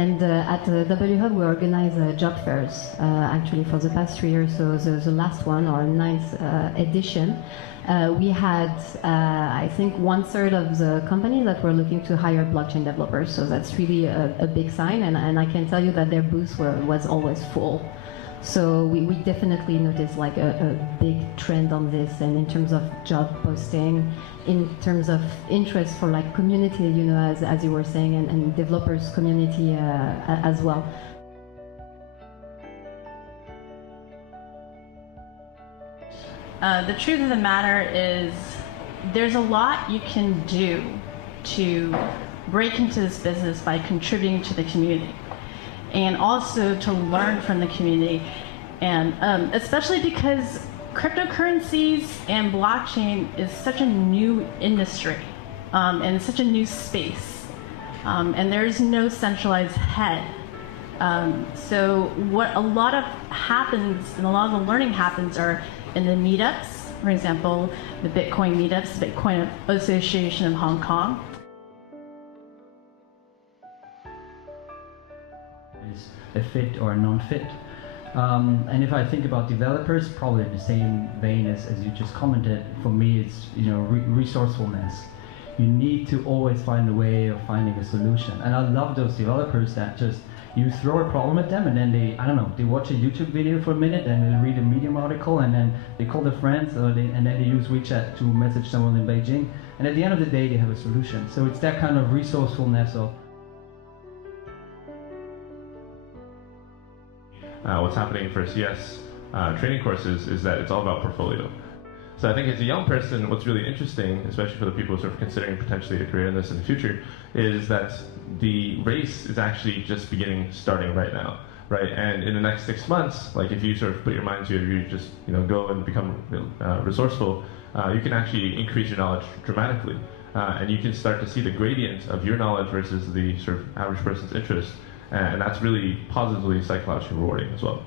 And at W Hub, we organize job fairs, actually, for the past 3 years. So the last one, our ninth edition, we had, I think, 1/3 of the companies that were looking to hire blockchain developers. So that's really a big sign. And I can tell you that their booth was always full. So we definitely noticed like a big trend on this, and in terms of job posting, in terms of interest for like community, you know, as you were saying, and developers community as well. The truth of the matter is there's a lot you can do to break into this business by contributing to the community, and also to learn from the community, and especially because cryptocurrencies and blockchain is such a new industry and such a new space, and there's no centralized head. So what a lot of happens, and a lot of the learning happens, are in the meetups. For example, the Bitcoin meetups, the Bitcoin Association of Hong Kong. A fit or a non-fit. And if I think about developers, probably in the same vein as you just commented, for me it's, you know, resourcefulness. You need to always find a way of finding a solution. And I love those developers that just, you throw a problem at them and then they, I don't know, they watch a YouTube video for a minute and they read a Medium article and then they call their friends, and then they use WeChat to message someone in Beijing. And at the end of the day, they have a solution. So it's that kind of resourcefulness of what's happening for CS training courses is that it's all about portfolio. So I think as a young person, what's really interesting, especially for the people sort of considering potentially a career in this in the future, is that the race is actually just starting right now, right? And in the next 6 months, like if you sort of put your mind to it, you just, you know, go and become resourceful, you can actually increase your knowledge dramatically, and you can start to see the gradient of your knowledge versus the sort of average person's interest. And that's really positively psychologically rewarding as well.